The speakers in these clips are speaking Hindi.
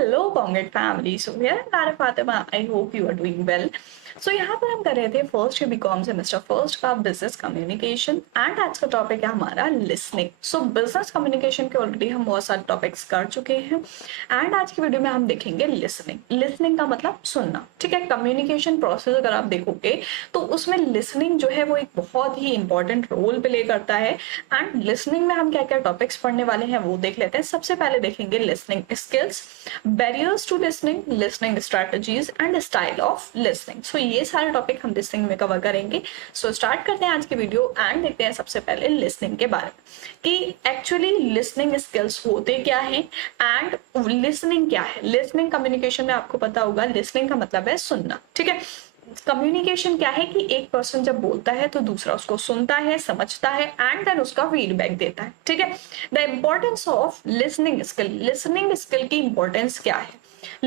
Hello, Congret family. So here Lara Fatima. I hope you are doing well. So यहाँ पर हम कर रहे थे फर्स्ट बीकॉम सेमेस्टर फर्स्ट का बिजनेस कम्युनिकेशन एंड आज का टॉपिक है हमारा लिसनिंग। सो बिजनेस कम्युनिकेशन के ऑलरेडी हम बहुत सारे टॉपिक्स कर चुके हैं एंड आज की वीडियो में हम देखेंगे लिसनिंग। लिसनिंग का मतलब सुनना, ठीक है। कम्युनिकेशन प्रोसेस अगर आप देखोगे तो उसमें लिसनिंग जो है वो एक बहुत ही इंपॉर्टेंट रोल प्ले करता है एंड लिसनिंग में हम क्या क्या टॉपिक्स पढ़ने वाले हैं वो देख लेते हैं। सबसे पहले देखेंगे listening skills, barriers to listening, listening strategies and style of listening. So ये सारे टॉपिक हम लिसनिंग में कवर करेंगे। सो स्टार्ट करते हैं आज की वीडियो एंड देखते हैं सबसे पहले लिसनिंग के बारे में कि एक्चुअली लिसनिंग स्किल्स होते क्या है एंड लिसनिंग क्या है। लिसनिंग कम्युनिकेशन में आपको पता होगा लिसनिंग का मतलब है सुनना, ठीक है। कम्युनिकेशन क्या है कि एक पर्सन जब बोलता है तो दूसरा उसको सुनता है, समझता है एंड देन उसका फीडबैक देता है, ठीक है। The importance of listening skill, listening skill की इंपॉर्टेंस क्या है।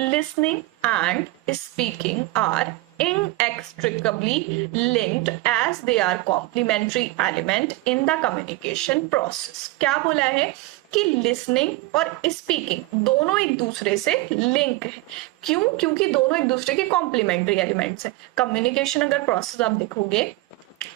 Listening and speaking are inextricably linked as they are complementary element in the communication process। क्या बोला है कि लिसनिंग और स्पीकिंग दोनों एक दूसरे से लिंक है। क्यों? क्योंकि दोनों एक दूसरे के कॉम्प्लीमेंट्री एलिमेंट्स है। कम्युनिकेशन अगर प्रोसेस आप देखोगे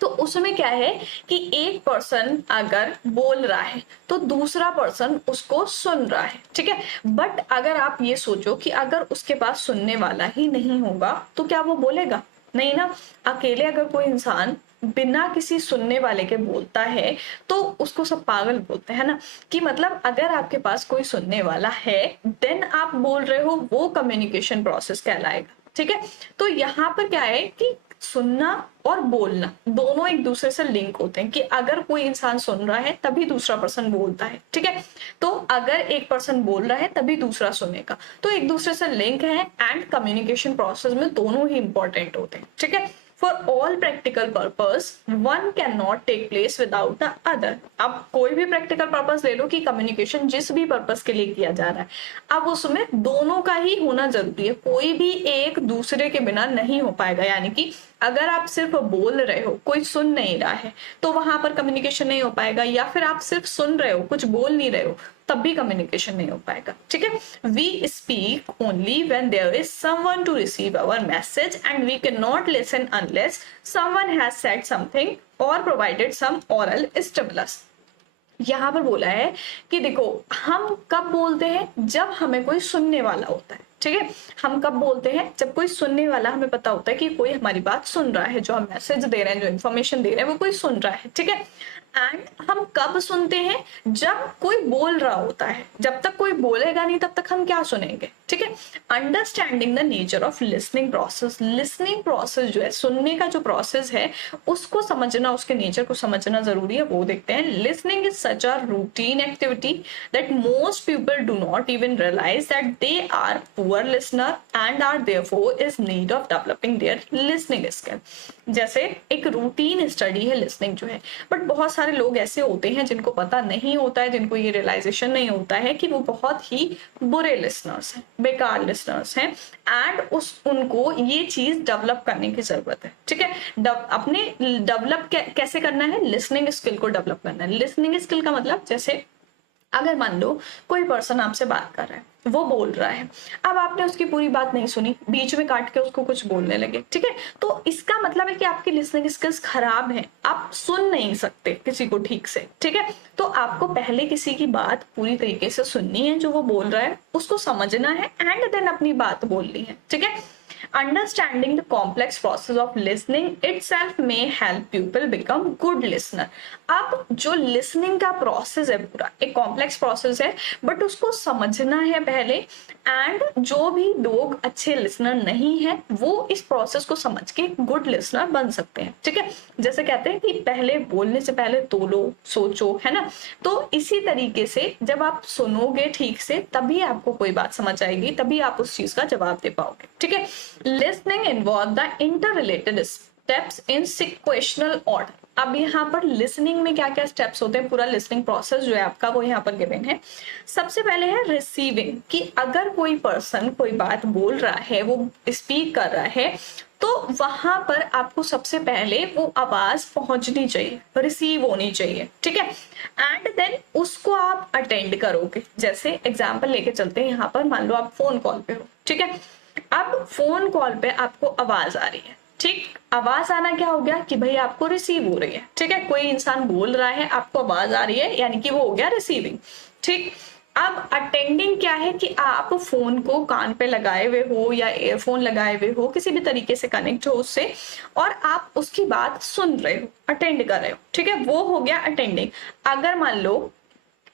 तो उसमें क्या है कि एक पर्सन अगर बोल रहा है तो दूसरा पर्सन उसको सुन रहा है, ठीक है। बट अगर आप ये सोचो कि अगर उसके पास सुनने वाला ही नहीं होगा तो क्या वो बोलेगा? नहीं ना। अकेले अगर कोई इंसान बिना किसी सुनने वाले के बोलता है तो उसको सब पागल बोलते हैं ना। कि मतलब अगर आपके पास कोई सुनने वाला है देन आप बोल रहे हो, वो कम्युनिकेशन प्रोसेस कहलाएगा, ठीक है। तो यहाँ पर क्या है कि सुनना और बोलना दोनों एक दूसरे से लिंक होते हैं कि अगर कोई इंसान सुन रहा है तभी दूसरा पर्सन बोलता है, ठीक है। तो अगर एक पर्सन बोल रहा है तभी दूसरा सुनेगा, तो एक दूसरे से लिंक है एंड कम्युनिकेशन प्रोसेस में दोनों ही इंपॉर्टेंट होते हैं, ठीक है। For all practical purpose one can not take place without the other. अब कोई भी प्रैक्टिकल पर्पस ले लो कि कम्युनिकेशन जिस भी पर्पस के लिए किया जा रहा है, अब उसमें दोनों का ही होना जरूरी है। कोई भी एक दूसरे के बिना नहीं हो पाएगा। यानी कि अगर आप सिर्फ बोल रहे हो, कोई सुन नहीं रहा है, तो वहां पर कम्युनिकेशन नहीं हो पाएगा। या फिर आप सिर्फ सुन रहे हो, कुछ बोल नहीं रहे हो, तब भी कम्युनिकेशन नहीं हो पाएगा, ठीक है। We speak only when there is someone to receive our message and we can not listen unless someone has said something और प्रोवाइडेड सम ओरल स्टिमुलस। यहाँ पर बोला है कि देखो हम कब बोलते हैं, जब हमें कोई सुनने वाला होता है, ठीक है। हम कब बोलते हैं? जब कोई सुनने वाला, हमें पता होता है कि कोई हमारी बात सुन रहा है, जो हम मैसेज दे रहे हैं, जो इन्फॉर्मेशन दे रहे हैं वो कोई सुन रहा है, ठीक है। एंड हम कब सुनते हैं? जब कोई बोल रहा होता है। जब तक कोई बोलेगा नहीं तब तक हम क्या सुनेंगे, ठीक है। Understanding the nature of listening process, listening process जो है, सुनने का जो प्रोसेस है उसको समझना, उसके नेचर को समझना जरूरी है। वो देखते हैं। Listening is such a routine activity that most people do not even realize that they are poor listener and are therefore is need of developing their listening skill. जैसे एक रूटीन स्टडी है लिसनिंग जो है, बट बहुत सारे लोग ऐसे होते हैं जिनको पता नहीं होता है, जिनको ये रियलाइजेशन नहीं होता है कि वो बहुत ही बुरे लिसनर्स हैं, बेकार लिसनर्स हैं एंड उनको ये चीज डेवलप करने की जरूरत है, ठीक है। अपने डेवलप कैसे करना है? लिसनिंग स्किल को डेवलप करना है। लिसनिंग स्किल का मतलब, जैसे अगर मान लो कोई पर्सन आपसे बात कर रहा है, वो बोल रहा है, अब आपने उसकी पूरी बात नहीं सुनी, बीच में काट के उसको कुछ बोलने लगे, ठीक है। तो इसका मतलब है कि आपकी लिसनिंग स्किल्स खराब हैं, आप सुन नहीं सकते किसी को ठीक से, ठीक है। तो आपको पहले किसी की बात पूरी तरीके से सुननी है, जो वो बोल रहा है उसको समझना है एंड देन अपनी बात बोलनी है, ठीक है। Understanding the complex process of listening itself may help people become good listener। अब जो listening का process है पूरा एक complex process है, बट उसको समझना है पहले एंड जो भी लोग अच्छे listener नहीं है वो इस process को समझ के good listener बन सकते हैं, ठीक है। जैसे कहते हैं कि पहले बोलने से पहले तोलो सोचो, है ना। तो इसी तरीके से जब आप सुनोगे ठीक से तभी आपको कोई बात समझ आएगी, तभी आप उस चीज का जवाब दे पाओगे, ठीक है। Listening involve the interrelated steps in sequential order। अब यहाँ पर लिसनिंग में क्या क्या स्टेप्स होते हैं, पूरा लिसनिंग प्रोसेस जो है आपका वो यहाँ पर गिवन है। सबसे पहले है रिसीविंग, कि अगर कोई पर्सन कोई बात बोल रहा है, वो स्पीक कर रहा है, तो वहां पर आपको सबसे पहले वो आवाज पहुंचनी चाहिए, रिसीव होनी चाहिए, ठीक है, एंड देन उसको आप अटेंड करोगे। जैसे एग्जाम्पल लेके चलते हैं, यहाँ पर मान लो आप फोन कॉल पे हो, ठीक है, अब फोन कॉल पे आपको आवाज आ रही है, ठीक, आवाज आना क्या हो गया कि भाई आपको रिसीव हो रही है, ठीक है, कोई इंसान बोल रहा है, आपको आवाज आ रही है, यानी कि वो हो गया रिसीविंग, ठीक। अब अटेंडिंग क्या है कि आप फोन को कान पे लगाए हुए हो या एयरफोन लगाए हुए हो, किसी भी तरीके से कनेक्ट हो उससे, और आप उसकी बात सुन रहे हो, अटेंड कर रहे हो, ठीक है, वो हो गया अटेंडिंग। अगर मान लो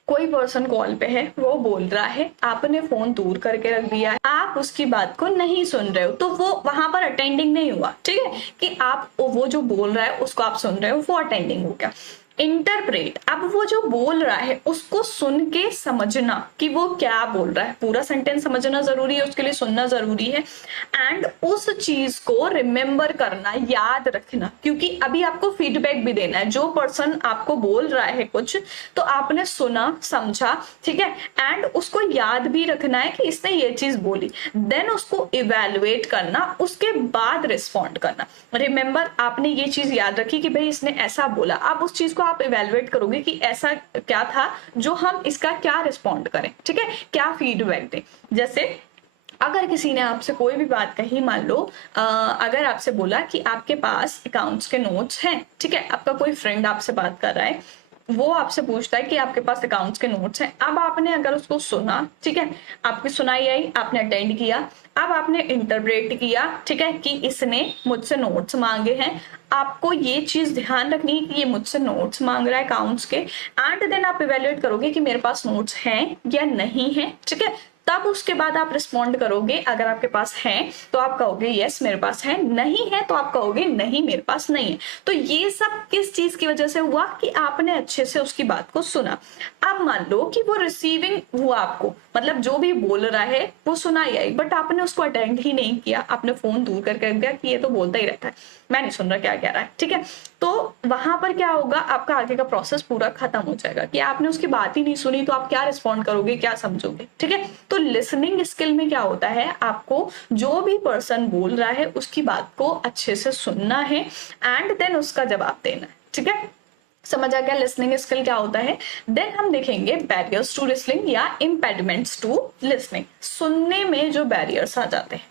कोई पर्सन कॉल पे है, वो बोल रहा है, आपने फोन दूर करके रख दिया है, आप उसकी बात को नहीं सुन रहे हो, तो वो वहां पर अटेंडिंग नहीं हुआ, ठीक है, कि आप वो जो बोल रहा है उसको आप सुन रहे हो, वो अटेंडिंग हो गया। इंटरप्रेट, अब वो जो बोल रहा है उसको सुन के समझना कि वो क्या बोल रहा है, पूरा सेंटेंस समझना जरूरी है, उसके लिए सुनना जरूरी है, एंड उस चीज को रिमेम्बर करना, याद रखना, क्योंकि अभी आपको फीडबैक भी देना है। जो पर्सन आपको बोल रहा है कुछ, तो आपने सुना, समझा, ठीक है, एंड उसको याद भी रखना है कि इसने ये चीज बोली, देन उसको इवेलुएट करना, उसके बाद रिस्पॉन्ड करना। रिमेम्बर, आपने ये चीज याद रखी कि भाई इसने ऐसा बोला, अब उस चीज को आप इवेलुएट करोगे कि ऐसा क्या था जो हम इसका क्या रिस्पॉन्ड करें, ठीक है, क्या फीडबैक दें। जैसे अगर किसी ने आपसे कोई भी बात कही, मान लो अगर आपसे बोला कि आपके पास अकाउंट्स के नोट्स हैं, ठीक है, आपका कोई फ्रेंड आपसे बात कर रहा है, वो आपसे पूछता है कि आपके पास अकाउंट्स के नोट्स हैं, अब आपने अगर उसको सुना, ठीक है, आपकी सुनाई आई, आपने अटेंड किया, अब आपने इंटरप्रेट किया, ठीक है, कि इसने मुझसे नोट्स मांगे हैं, आपको ये चीज ध्यान रखनी है कि ये मुझसे नोट्स मांग रहा है अकाउंट्स के, एंड देन आप इवेल्युएट करोगे कि मेरे पास नोट्स हैं या नहीं है, ठीक है, तब उसके बाद आप रिस्पॉन्ड करोगे। अगर आपके पास है तो आप कहोगे यस मेरे पास है, नहीं है तो आप कहोगे नहीं मेरे पास नहीं है। तो ये सब किस चीज की वजह से हुआ कि आपने अच्छे से उसकी बात को सुना। अब मान लो कि वो रिसीविंग हुआ, आपको मतलब जो भी बोल रहा है वो सुना ही आई, बट आपने उसको अटेंड ही नहीं किया, आपने फोन दूर करके रख दिया कि ये तो बोलता ही रहता है, मैं नहीं सुन रहा क्या कह रहा है, ठीक है, तो वहां पर क्या होगा, आपका आगे का प्रोसेस पूरा खत्म हो जाएगा कि आपने उसकी बात ही नहीं सुनी, तो आप क्या रिस्पॉन्ड करोगे, क्या समझोगे, ठीक है। तो लिसनिंग स्किल में क्या होता है, आपको जो भी पर्सन बोल रहा है उसकी बात को अच्छे से सुनना है एंड देन उसका जवाब देना है, ठीक है। समझ आ गया लिसनिंग स्किल क्या होता है। देन हम देखेंगे बैरियर्स टू लिसनिंग या इम्पेडिमेंट्स टू लिसनिंग। सुनने में जो बैरियर्स आ जाते हैं,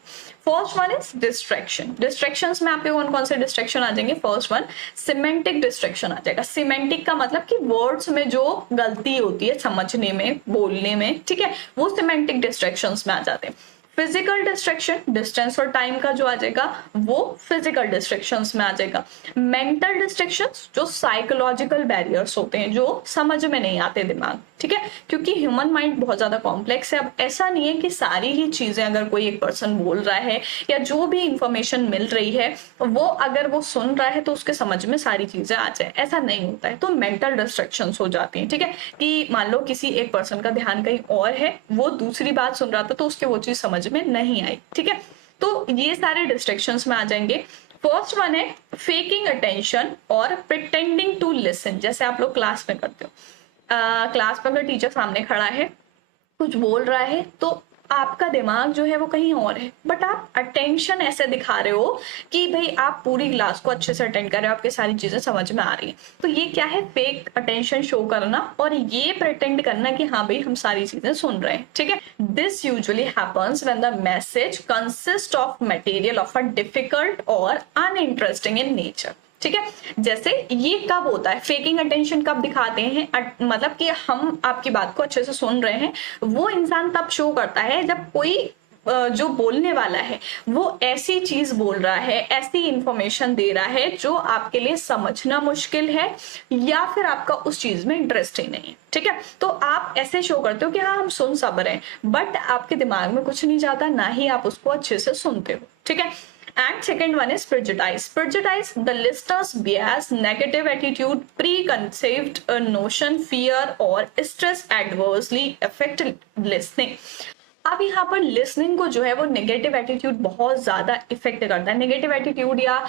first one is distraction. Distractions में आपके कौन कौन से डिस्ट्रैक्शन आ जाएंगे, फर्स्ट वन सिमेंटिक डिस्ट्रैक्शन आ जाएगा। सिमेंटिक का मतलब कि वर्ड्स में जो गलती होती है समझने में, बोलने में, ठीक है, वो सिमेंटिक डिस्ट्रैक्शंस में आ जाते हैं। फिजिकल डिस्ट्रैक्शन, डिस्टेंस और टाइम का जो आ जाएगा वो फिजिकल डिस्ट्रैक्शंस में आ जाएगा। मेंटल डिस्ट्रैक्शंस जो साइकोलॉजिकल बैरियर्स होते हैं, जो समझ में नहीं आते दिमाग, ठीक है, क्योंकि ह्यूमन माइंड बहुत ज्यादा कॉम्प्लेक्स है। अब ऐसा नहीं है कि सारी ही चीजें अगर कोई एक पर्सन बोल रहा है या जो भी इंफॉर्मेशन मिल रही है वो अगर वो सुन रहा है तो उसके समझ में सारी चीजें आ जाए, ऐसा नहीं होता है। तो मेंटल डिस्ट्रैक्शंस हो जाती हैं, ठीक है, कि मान लो किसी एक पर्सन का ध्यान कहीं और है, वो दूसरी बात सुन रहा था तो उसके वो चीज समझ में नहीं आई, ठीक है, तो ये सारे डिस्ट्रैक्शंस में आ जाएंगे। फर्स्ट वन है फेकिंग अटेंशन और प्रिटेंडिंग टू लिसन। जैसे आप लोग क्लास में करते हो, क्लास में अगर टीचर सामने खड़ा है, कुछ बोल रहा है, तो आपका दिमाग जो है वो कहीं और है, बट आप अटेंशन ऐसे दिखा रहे हो कि भाई आप पूरी क्लास को अच्छे से अटेंड कर रहे हो, आपके सारी चीजें समझ में आ रही हैं। तो ये क्या है, फेक अटेंशन शो करना और ये प्रिटेंड करना कि हाँ भाई हम सारी चीजें सुन रहे हैं, ठीक है। This usually happens when the message consist of material of a difficult और अनइंटरेस्टिंग इन नेचर, ठीक है। जैसे ये कब होता है, फेकिंग अटेंशन कब दिखाते हैं, मतलब कि हम आपकी बात को अच्छे से सुन रहे हैं, वो इंसान तब शो करता है जब कोई जो बोलने वाला है वो ऐसी चीज बोल रहा है, ऐसी इंफॉर्मेशन दे रहा है जो आपके लिए समझना मुश्किल है या फिर आपका उस चीज में इंटरेस्ट ही नहीं है, ठीक है। तो आप ऐसे शो करते हो कि हाँ हम सुन सब रहे हैं, बट आपके दिमाग में कुछ नहीं जाता, ना ही आप उसको अच्छे से सुनते हो, ठीक है। And second one is prejudice. Prejudice, the listener's bias, negative attitude, preconceived notion, fear or stress adversely affect listening. अब यहाँ पर लिसनिंग को जो है वो नेगेटिव एटीट्यूड बहुत ज्यादा इफेक्ट करता है। नेगेटिव एटीट्यूड या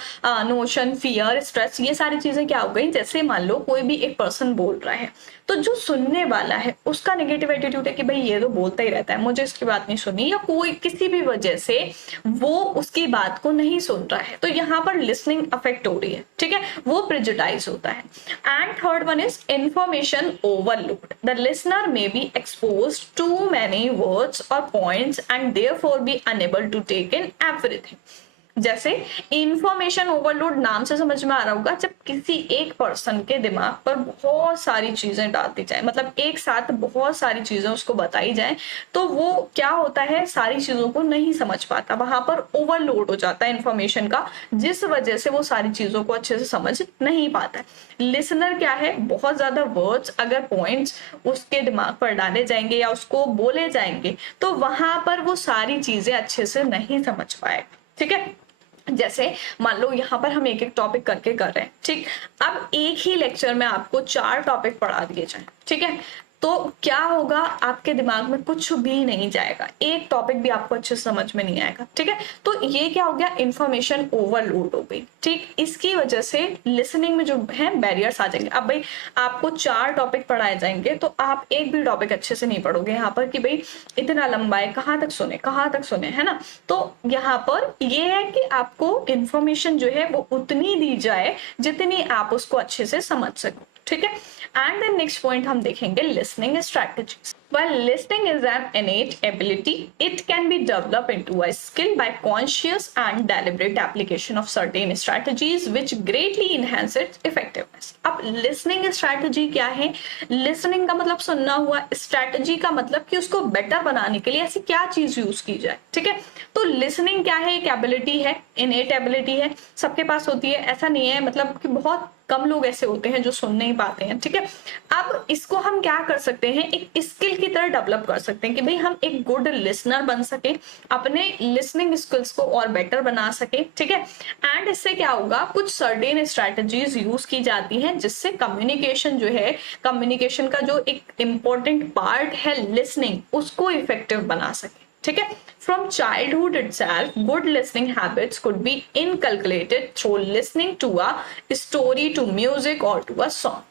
नोशन, फियर, स्ट्रेस, ये सारी चीजें क्या हो गई, जैसे मान लो कोई भी एक पर्सन बोल रहा है तो जो सुनने वाला है उसका नेगेटिव एटीट्यूड है कि भाई ये तो बोलता ही रहता है, मुझे इसकी बात नहीं सुनी, या कोई किसी भी वजह से वो उसकी बात को नहीं सुन रहा है, तो यहाँ पर लिसनिंग अफेक्ट हो रही है, ठीक है, वो प्रेजुडाइज होता है। And third one is information overload. The listener may be expose to many words और points and therefore be unable to take in everything. जैसे इंफॉर्मेशन ओवरलोड नाम से समझ में आ रहा होगा, जब किसी एक पर्सन के दिमाग पर बहुत सारी चीजें डाल दी जाए, मतलब एक साथ बहुत सारी चीजें उसको बताई जाए, तो वो क्या होता है, सारी चीजों को नहीं समझ पाता, वहां पर ओवरलोड हो जाता है इंफॉर्मेशन का, जिस वजह से वो सारी चीजों को अच्छे से समझ नहीं पाता है। लिसनर क्या है, बहुत ज्यादा वर्ड्स अगर पॉइंट्स उसके दिमाग पर डाले जाएंगे या उसको बोले जाएंगे तो वहां पर वो सारी चीजें अच्छे से नहीं समझ पाएगा, ठीक है। जैसे मान लो यहाँ पर हम एक एक टॉपिक करके कर रहे हैं, ठीक। अब एक ही लेक्चर में आपको 4 टॉपिक पढ़ा दिए जाए, ठीक है, तो क्या होगा, आपके दिमाग में कुछ भी नहीं जाएगा, एक टॉपिक भी आपको अच्छे से समझ में नहीं आएगा, ठीक है। तो ये क्या हो गया, इंफॉर्मेशन ओवरलोड हो गई, ठीक। इसकी वजह से लिसनिंग में जो है बैरियर्स आ जाएंगे। अब भाई आपको 4 टॉपिक पढ़ाए जाएंगे तो आप एक भी टॉपिक अच्छे से नहीं पढ़ोगे यहाँ पर कि भाई इतना लंबा है, कहाँ तक सुने, है ना। तो यहाँ पर ये है कि आपको इंफॉर्मेशन जो है वो उतनी दी जाए जितनी आप उसको अच्छे से समझ सको, ठीक है। एंड देन नेक्स्ट पॉइंट हम देखेंगे listening strategies. While listening is an innate ability, it can be developed into a skill by conscious and deliberate application of certain strategies which greatly enhance its effectiveness. अब listening strategy क्या है, listening का मतलब सुनना हुआ, strategy का मतलब कि उसको बेटर बनाने के लिए ऐसी क्या चीज यूज की जाए, ठीक है। तो listening क्या है, एक एबिलिटी है, innate एबिलिटी है, सबके पास होती है, ऐसा नहीं है, मतलब कि बहुत कम लोग ऐसे होते हैं जो सुन नहीं पाते हैं, ठीक है। अब इसको हम क्या कर सकते हैं, एक स्किल की तरह डेवलप कर सकते हैं कि भाई हम एक गुड लिसनर बन सके, अपने लिसनिंग स्किल्स को और बेटर बना सके, ठीक है। एंड इससे क्या होगा, कुछ सर्टेन स्ट्रैटेजीज यूज की जाती हैं जिससे कम्युनिकेशन जो है, कम्युनिकेशन का जो एक इंपॉर्टेंट पार्ट है लिसनिंग, उसको इफेक्टिव बना सके, ठीक है। From childhood itself, good listening habits could be inculcated through listening to a story, to music or to a song.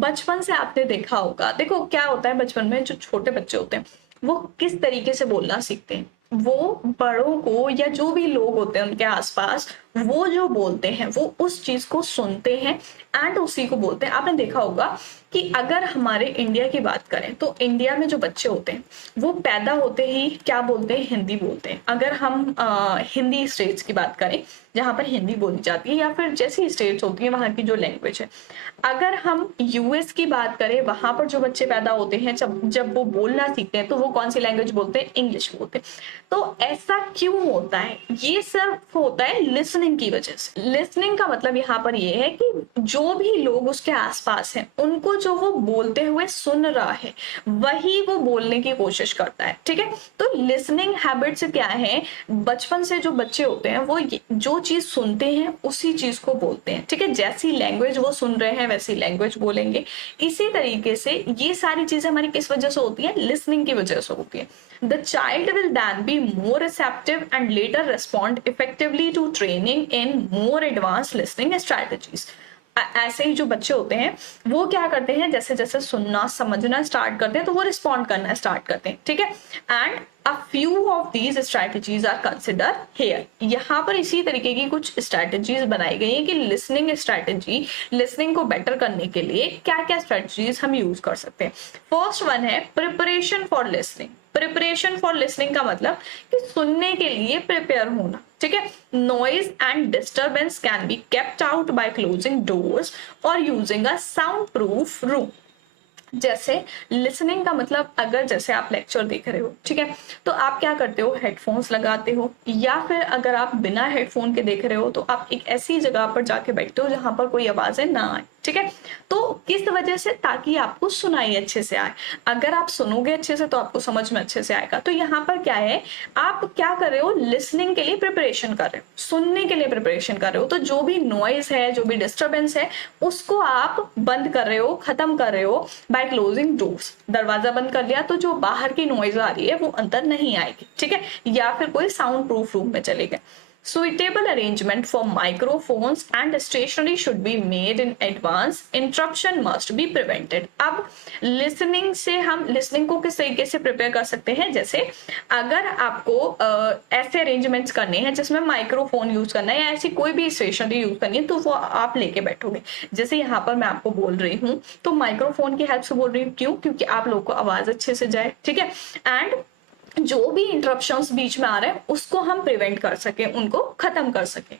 बचपन से आपने देखा होगा, देखो क्या होता है बचपन में, जो छोटे बच्चे होते हैं वो किस तरीके से बोलना सीखते हैं, वो बड़ों को या जो भी लोग होते हैं उनके आसपास, वो जो बोलते हैं वो उस चीज को सुनते हैं एंड उसी को बोलते हैं। आपने देखा होगा कि अगर हमारे इंडिया की बात करें तो इंडिया में जो बच्चे होते हैं वो पैदा होते ही क्या बोलते हैं, हिंदी बोलते हैं। अगर हम हिंदी स्टेट्स की बात करें जहां पर हिंदी बोली जाती है, या फिर जैसी स्टेट्स होती है वहां की जो लैंग्वेज है, अगर हम यूएस की बात करें, वहां पर जो बच्चे पैदा होते हैं जब वो बोलना सीखते हैं तो वो कौन सी लैंग्वेज बोलते हैं, इंग्लिश बोलते हैं। तो ऐसा क्यों होता है, ये सिर्फ होता है लिसनिंग की वजह से। लिसनिंग का मतलब यहाँ पर ये है कि जो भी लोग उसके आसपास हैं उनको जो वो बोलते हुए सुन रहा है वही वो बोलने की कोशिश करता है, ठीक है। तो लिसनिंग हैबिट्स क्या है, बचपन से जो बच्चे होते हैं वो जो चीज सुनते हैं उसी चीज को बोलते हैं, ठीक है। जैसी लैंग्वेज वो सुन रहे हैं वैसी लैंग्वेज बोलेंगे। इसी तरीके से ये सारी चीजें हमारी किस वजह से होती है, लिसनिंग की वजह से होती है। The child will then be more receptive and later respond effectively to training in more advanced listening strategies. ऐसे ही जो बच्चे होते हैं वो क्या करते हैं, जैसे जैसे सुनना समझना स्टार्ट करते हैं तो वो रिस्पॉन्ड करना स्टार्ट करते हैं, ठीक है। And a few of these strategies are consider here. यहाँ पर इसी तरीके की कुछ स्ट्रैटेजीज बनाई गई हैं कि लिसनिंग को बेटर करने के लिए क्या क्या स्ट्रैटेजीज हम यूज कर सकते हैं। फर्स्ट वन है preparation for listening. Preparation for listening का मतलब कि सुनने के लिए प्रिपेयर होना, ठीक है। Noise and disturbance can be kept out by closing doors और using a sound proof room. जैसे लिसनिंग का मतलब, अगर जैसे आप लेक्चर देख रहे हो, ठीक है, तो आप क्या करते हो, हेडफोन्स लगाते हो, या फिर अगर आप बिना हेडफोन के देख रहे हो तो आप एक ऐसी जगह पर जाके बैठते हो जहां पर कोई आवाजें ना आए, ठीक है। तो किस वजह से, ताकि आपको सुनाई अच्छे से आए। अगर आप सुनोगे अच्छे से तो आपको समझ में अच्छे से आएगा। तो यहाँ पर क्या है, आप क्या कर रहे हो, लिसनिंग के लिए प्रिपरेशन कर रहे हो, सुनने के लिए प्रिपरेशन कर रहे हो। तो जो भी नॉइज है, जो भी डिस्टर्बेंस है, उसको आप बंद कर रहे हो, खत्म कर रहे हो बाय क्लोजिंग डोर्स। दरवाजा बंद कर लिया तो जो बाहर की नॉइज आ रही है वो अंदर नहीं आएगी, ठीक है। या फिर कोई साउंड प्रूफ रूम में चले गए। Suitable arrangement for microphones and stationery should be made in advance. Interruption must be prevented. अब listening से हम listening को किस तरीके से prepare कर सकते हैं, जैसे अगर आपको ऐसे arrangements करने हैं जिसमें माइक्रोफोन यूज करना है या ऐसी कोई भी स्टेशनरी यूज करनी है, तो वो आप लेके बैठोगे। जैसे यहाँ पर मैं आपको बोल रही हूँ तो माइक्रोफोन की हेल्प से बोल रही हूँ, क्यों, क्योंकि आप लोगों को आवाज अच्छे से जाए, ठीक है। एंड जो भी इंटरप्शंस बीच में आ रहे हैं उसको हम प्रिवेंट कर सके, उनको खत्म कर सके।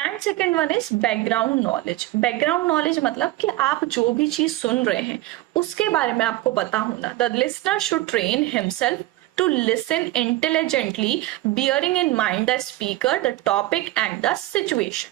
And second one is background knowledge. Background knowledge मतलब कि आप जो भी चीज सुन रहे हैं उसके बारे में आपको पता होना। The listener should train himself to listen intelligently, bearing in mind the speaker, the topic and the situation.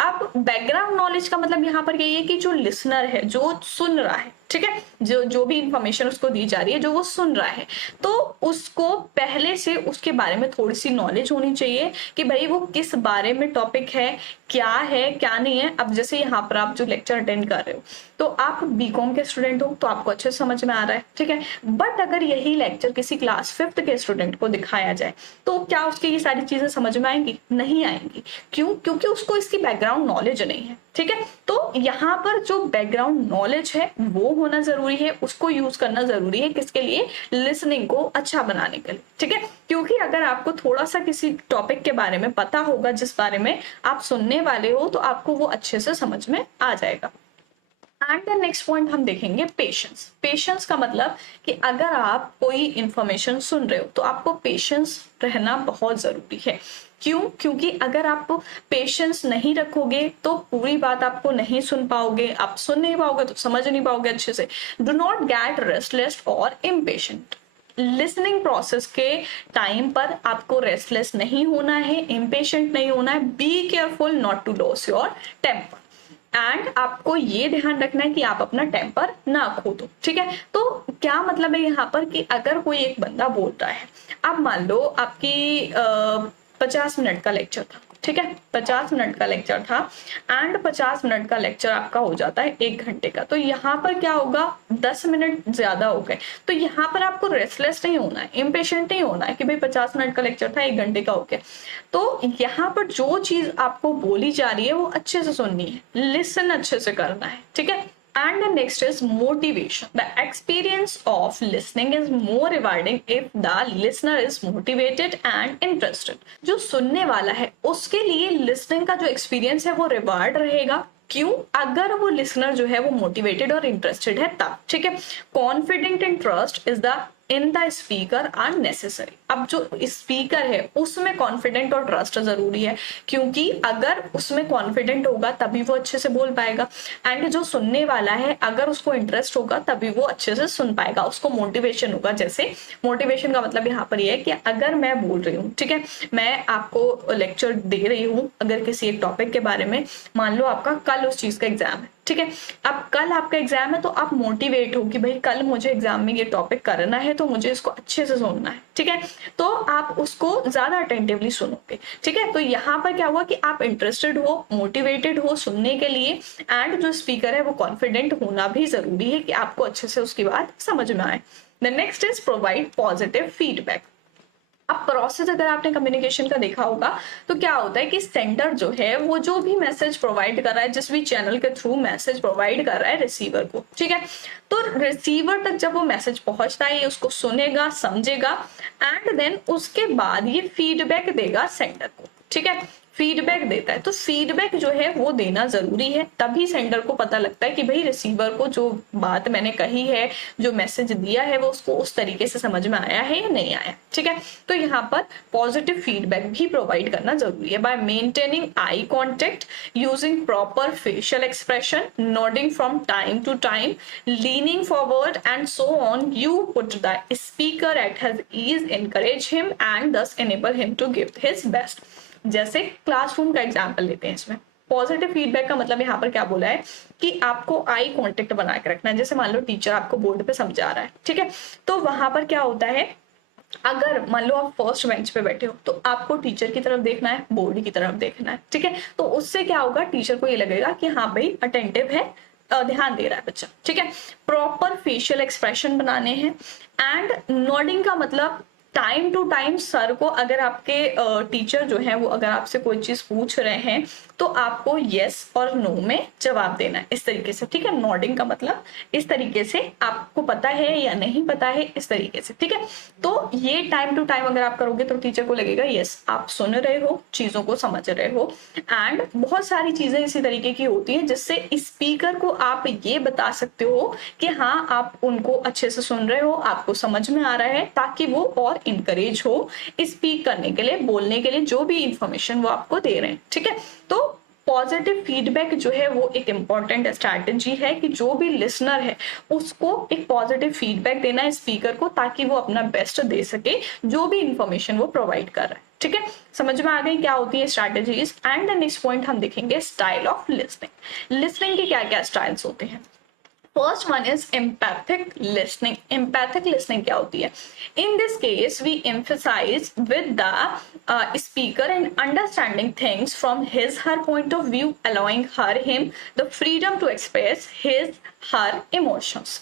अब बैकग्राउंड नॉलेज का मतलब यहाँ पर यही है कि जो लिसनर है, जो सुन रहा है, ठीक है, जो भी इंफॉर्मेशन उसको दी जा रही है, जो वो सुन रहा है, तो उसको पहले से उसके बारे में थोड़ी सी नॉलेज होनी चाहिए कि भाई वो किस बारे में टॉपिक है, क्या नहीं है। अब जैसे यहाँ पर आप जो लेक्चर अटेंड कर रहे हो तो आप बीकॉम के स्टूडेंट हो तो आपको अच्छे से समझ में आ रहा है, ठीक है। बट अगर यही लेक्चर किसी क्लास 5th के स्टूडेंट को दिखाया जाए तो क्या उसके ये सारी चीजें समझ में आएंगी? नहीं आएंगी। क्यों? क्योंकि उसको इसकी बैकग्राउंड नॉलेज नहीं है, ठीक है। तो यहाँ पर जो बैकग्राउंड नॉलेज है वो होना जरूरी है, उसको यूज करना जरूरी है। किसके लिए? लिसनिंग को अच्छा बनाने के लिए, ठीक है। क्योंकि अगर आपको थोड़ा सा किसी टॉपिक के बारे में पता होगा जिस बारे में आप सुनने वाले हो, तो आपको वो अच्छे से समझ में आ जाएगा। एंड द नेक्स्ट पॉइंट हम देखेंगे पेशेंस। पेशेंस का मतलब कि अगर आप कोई इंफॉर्मेशन सुन रहे हो तो आपको पेशेंस रहना बहुत जरूरी है। क्यों? क्योंकि अगर आप पेशेंस नहीं रखोगे तो पूरी बात आपको नहीं सुन पाओगे, आप सुन नहीं पाओगे तो समझ नहीं पाओगे अच्छे से। डू नॉट गेट रेस्टलेस और इम्पेशेंट। लिसनिंग प्रोसेस के टाइम पर आपको रेस्टलेस नहीं होना है, इम्पेशेंट नहीं होना है। Be careful not to loss your temper. And आपको ये ध्यान रखना है कि आप अपना टेम्पर ना खो दो, ठीक है। तो क्या मतलब है यहाँ पर कि अगर कोई एक बंदा बोल रहा है, अब मान लो आपकी 50 मिनट का लेक्चर था, ठीक है, 50 मिनट का लेक्चर था एंड 50 मिनट का लेक्चर आपका हो जाता है 1 घंटे का। तो यहाँ पर क्या होगा, 10 मिनट ज्यादा हो गए। तो यहाँ पर आपको रेस्टलेस नहीं होना है, इम्पेशेंट नहीं होना है कि भाई 50 मिनट का लेक्चर था 1 घंटे का हो गया। तो यहाँ पर जो चीज आपको बोली जा रही है वो अच्छे से सुननी है, लिसन अच्छे से करना है, ठीक है। And the next is motivation. The experience of listening is more rewarding if the listener is motivated and interested. जो सुनने वाला है उसके लिए listening का जो experience है वो रिवार्ड रहेगा। क्यों? अगर वो लिसनर जो है वो मोटिवेटेड और इंटरेस्टेड है तब, ठीक है। Confident and trust is the in the speaker are necessary. अब जो स्पीकर है उसमें कॉन्फिडेंट और ट्रस्ट जरूरी है, क्योंकि अगर उसमें कॉन्फिडेंट होगा तभी वो अच्छे से बोल पाएगा। एंड जो सुनने वाला है अगर उसको इंटरेस्ट होगा तभी वो अच्छे से सुन पाएगा, उसको मोटिवेशन होगा। जैसे मोटिवेशन का मतलब यहाँ पर ये है कि अगर मैं बोल रही हूँ, ठीक है, मैं आपको लेक्चर दे रही हूँ अगर किसी एक टॉपिक के बारे में, मान लो आपका कल उस चीज का एग्जाम है, ठीक है। अब कल आपका एग्जाम है तो आप मोटिवेट हो कि भाई कल मुझे एग्जाम में ये टॉपिक करना है तो मुझे इसको अच्छे से सुनना है, ठीक है। तो आप उसको ज्यादा अटेंटिवली सुनोगे, ठीक है। तो यहाँ पर क्या हुआ कि आप इंटरेस्टेड हो, मोटिवेटेड हो सुनने के लिए। एंड जो स्पीकर है वो कॉन्फिडेंट होना भी जरूरी है कि आपको अच्छे से उसकी बात समझ में आए। The next is provide positive feedback. अब प्रोसेस अगर आपने कम्युनिकेशन का देखा होगा तो क्या होता है कि सेंडर जो है वो जो भी मैसेज प्रोवाइड कर रहा है, जिस भी चैनल के थ्रू मैसेज प्रोवाइड कर रहा है रिसीवर को, ठीक है, तो रिसीवर तक जब वो मैसेज पहुंचता है ये उसको सुनेगा, समझेगा एंड देन उसके बाद ये फीडबैक देगा सेंडर को, ठीक है, फीडबैक देता है। तो फीडबैक जो है वो देना जरूरी है, तभी सेंडर को पता लगता है कि भाई रिसीवर को जो बात मैंने कही है, जो मैसेज दिया है वो उसको उस तरीके से समझ में आया है या नहीं आया, ठीक है। तो यहाँ पर पॉजिटिव फीडबैक भी प्रोवाइड करना जरूरी है by maintaining eye contact, using proper facial expression, nodding from time to time, leaning forward and so on. You put the speaker at his ease, encourage him and thus enable him to give his best. जैसे क्लासरूम का एग्जाम्पल लेते हैं इसमें, पॉजिटिव फीडबैक का मतलब यहाँ पर क्या बोला है कि आपको आई कांटेक्ट बना के रखना है। जैसे मान लो टीचर आपको बोर्ड पे समझा रहा है, ठीक है, तो वहां पर क्या होता है, अगर मान लो आप फर्स्ट बेंच पे बैठे हो तो आपको टीचर की तरफ देखना है, बोर्ड की तरफ देखना है, ठीक है, तो उससे क्या होगा, टीचर को ये लगेगा कि हाँ भाई अटेंटिव है, ध्यान दे रहा है बच्चा, ठीक है। प्रॉपर फेशियल एक्सप्रेशन बनाने हैं। एंड नोडिंग का मतलब टाइम टू टाइम सर को, अगर आपके टीचर जो है वो अगर आपसे कोई चीज पूछ रहे हैं तो आपको यस और नो में जवाब देना है, इस तरीके से, ठीक है। नोडिंग का मतलब इस तरीके से, आपको पता है या नहीं पता है, इस तरीके से, ठीक है। तो ये टाइम टू टाइम अगर आप करोगे तो टीचर को लगेगा यस आप सुन रहे हो, चीजों को समझ रहे हो। एंड बहुत सारी चीजें इसी तरीके की होती है जिससे स्पीकर को आप ये बता सकते हो कि हाँ आप उनको अच्छे से सुन रहे हो, आपको समझ में आ रहा है, ताकि वो और इंकरेज हो स्पीक करने के लिए, बोलने के लिए, जो भी इंफॉर्मेशन वो आपको दे रहे हैं, ठीक है। तो पॉजिटिव फीडबैक जो है वो एक इंपॉर्टेंट स्ट्रैटेजी है कि जो भी लिसनर है उसको एक पॉजिटिव फीडबैक देना है स्पीकर को, ताकि वो अपना बेस्ट दे सके जो भी इंफॉर्मेशन वो प्रोवाइड कर रहा है, ठीक है। समझ में आ गई क्या होती है strategies. And the next point हम देखेंगे स्टाइल ऑफ लिसनिंग। लिसनिंग के क्या क्या स्टाइल्स होते हैं। First one is empathic listening. Empathic listening क्या होती है, in this case we emphasize with the speaker and understanding things from his her point of view, allowing her him the freedom to express his her emotions.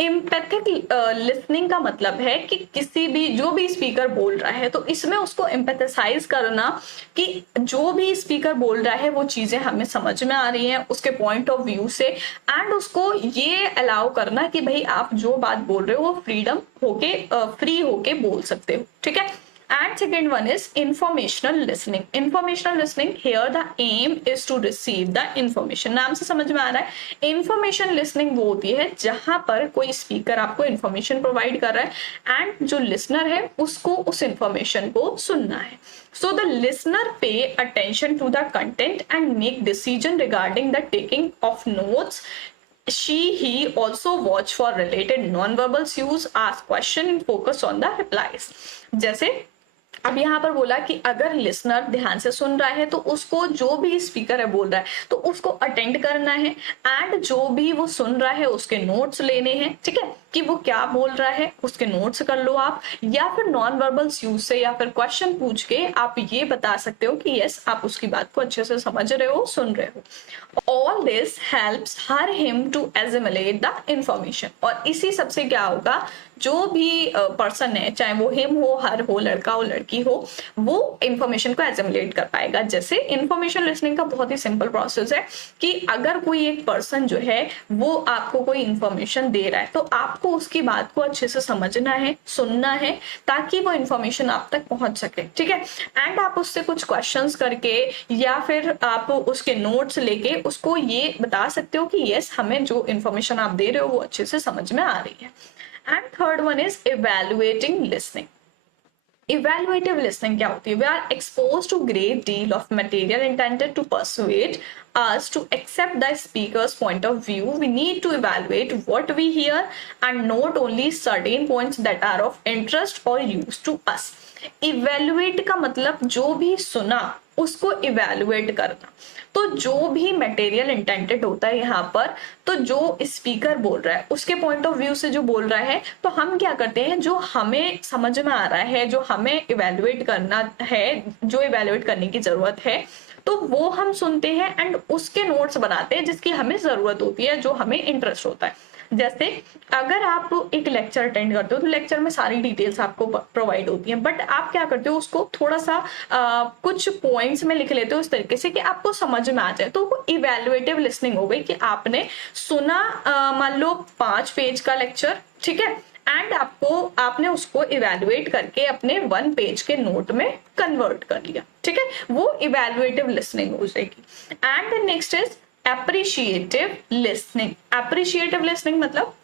Empathic listening का मतलब है कि किसी भी, जो भी स्पीकर बोल रहा है तो इसमें उसको एम्पैथसाइज करना कि जो भी स्पीकर बोल रहा है वो चीजें हमें समझ में आ रही हैं उसके पॉइंट ऑफ व्यू से, एंड उसको ये अलाउ करना कि भाई आप जो बात बोल रहे हो वो फ्रीडम होके, फ्री होके बोल सकते हो, ठीक है। And second one is informational listening. Informational listening, here the aim is to receive the information. नाम से समझ में आ रहा है। Information listening वो होती है जहां पर कोई स्पीकर आपको information प्रोवाइड कर रहा है एंड जो लिसनर है उसको उस information को सुनना है। So the listener pay attention to the content and make decision regarding the taking of notes. He also watch for related non-verbal cues, ask question and focus on the replies. जैसे अब यहाँ पर बोला कि अगर लिसनर ध्यान से सुन रहा है तो उसको जो भी स्पीकर है बोल रहा है तो उसको अटेंड करना है, एंड जो भी वो सुन रहा है उसके नोट्स लेने हैं, ठीक है, कि वो क्या बोल रहा है उसके नोट्स कर लो आप, या फिर नॉन वर्बल यूज से या फिर क्वेश्चन पूछ के आप ये बता सकते हो कि यस आप उसकी बात को अच्छे से समझ रहे हो, सुन रहे हो। All this helps her him to assimilate the information. और इसी सबसे क्या होगा, जो भी पर्सन है, चाहे वो हिम हो, हर हो, लड़का हो, लड़की हो, वो इंफॉर्मेशन को एसिमिलेट कर पाएगा। जैसे इंफॉर्मेशन लिसनिंग का बहुत ही सिंपल प्रोसेस है कि अगर कोई एक पर्सन जो है वो आपको कोई इंफॉर्मेशन दे रहा है तो आपको उसकी बात को अच्छे से समझना है, सुनना है, ताकि वो इंफॉर्मेशन आप तक पहुंच सके, ठीक है। एंड आप उससे कुछ क्वेश्चंस करके या फिर आप उसके नोट्स लेके उसको ये बता सकते हो कि यस हमें जो इंफॉर्मेशन आप दे रहे हो वो अच्छे से समझ में आ रही है। And third one is evaluating listening. Evaluative listening क्या होती है, we are exposed to great deal of material intended to persuade us to accept the speaker's point of view. We need to evaluate what we hear and note only certain points that are of interest or use to us. Evaluate का मतलब जो भी सुना उसको evaluate करना। तो जो भी मटेरियल इंटेंटेड होता है यहाँ पर, तो जो स्पीकर बोल रहा है उसके पॉइंट ऑफ व्यू से जो बोल रहा है, तो हम क्या करते हैं, जो हमें समझ में आ रहा है, जो हमें इवेल्युएट करना है, जो इवेल्युएट करने की जरूरत है, तो वो हम सुनते हैं एंड उसके नोट्स बनाते हैं जिसकी हमें जरूरत होती है, जो हमें इंटरेस्ट होता है। जैसे अगर आप एक लेक्चर अटेंड करते हो तो लेक्चर में सारी डिटेल्स आपको प्रोवाइड होती हैं, बट आप क्या करते हो उसको थोड़ा सा कुछ पॉइंट्स में लिख लेते हो इस तरीके से कि आपको समझ में आ जाए, तो वो इवेल्युएटिव लिसनिंग हो गई कि आपने सुना मान लो 5 पेज का लेक्चर, ठीक है, एंड आपने उसको इवेल्युएट करके अपने 1 पेज के नोट में कन्वर्ट कर लिया, ठीक है, वो इवेल्युएटिव लिसनिंग हो जाएगी। And next is appreciative listening. Appreciative listening मतलब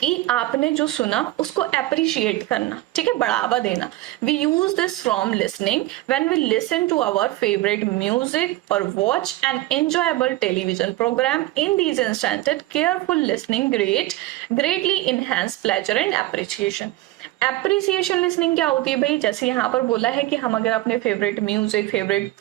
कि आपने जो सुना उसको एप्रिशिएट करना, ठीक है, बढ़ावा देना। We use this from listening when we listen to our favourite music और watch an enjoyable television programme. In these instances careful listening greatly enhance pleasure and appreciation. Appreciation listening क्या होती है भाई, जैसे यहाँ पर बोला है कि हम अगर अपने favourite music, favourite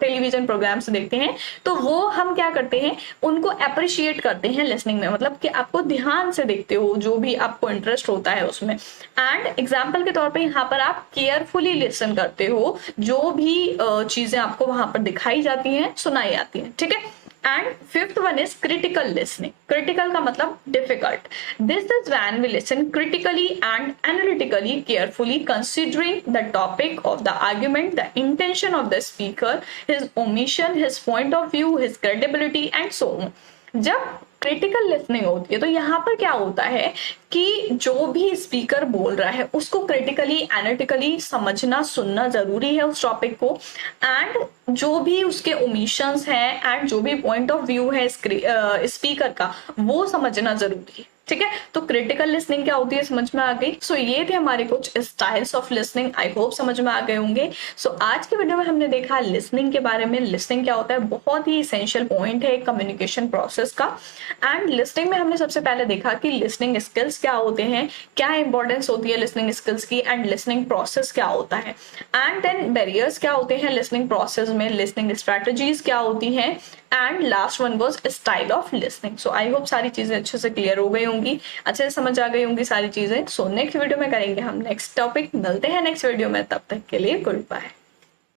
television programmes देखते हैं तो वो हम क्या करते हैं, उनको अप्रिशिएट करते हैं लिसनिंग में, मतलब कि आपको ध्यान से देखते हो जो भी आपको इंटरेस्ट होता है उसमें। एंड एग्जाम्पल के तौर पे यहाँ पर आप केयरफुली लिसन करते हो जो भी चीजें आपको वहां पर दिखाई जाती हैं, सुनाई जाती हैं, ठीक है। And fifth one is critical listening. Critical का मतलब difficult. This is when we listen critically and analytically, carefully considering the topic of the argument, the intention of the speaker, his omission, his point of view, his credibility and so on. जब क्रिटिकल लिसनिंग होती है तो यहाँ पर क्या होता है कि जो भी स्पीकर बोल रहा है उसको क्रिटिकली एनालिटिकली समझना, सुनना जरूरी है उस टॉपिक को। एंड जो भी उसके ओमिशंस हैं एंड जो भी पॉइंट ऑफ व्यू है स्पीकर का, वो समझना जरूरी है, ठीक है। तो क्रिटिकल लिसनिंग क्या होती है समझ में आ गई। सो ये थे हमारे कुछ styles of listening, I hope समझ में आ गए होंगे। सो आज के वीडियो में हमने देखा लिसनिंग के बारे में। लिसनिंग क्या होता है, बहुत ही इसेंशियल पॉइंट है कम्युनिकेशन प्रोसेस का। एंड लिसनिंग में हमने सबसे पहले देखा कि लिसनिंग स्किल्स क्या होते हैं, क्या इंपॉर्टेंस होती है लिसनिंग स्किल्स की, एंड लिसनिंग प्रोसेस क्या होता है। एंड देन बैरियर्स क्या होते हैं लिसनिंग प्रोसेस में, लिसनिंग स्ट्रेटजीज क्या होती हैं, and last one was style of listening. So I hope सारी चीजें अच्छे से क्लियर हो गई होंगी, अच्छे से समझ आ गई होंगी सारी चीजें। सो नेक्स्ट वीडियो में करेंगे हम नेक्स्ट टॉपिक। मिलते हैं नेक्स्ट वीडियो में, तब तक के लिए गुड बाय।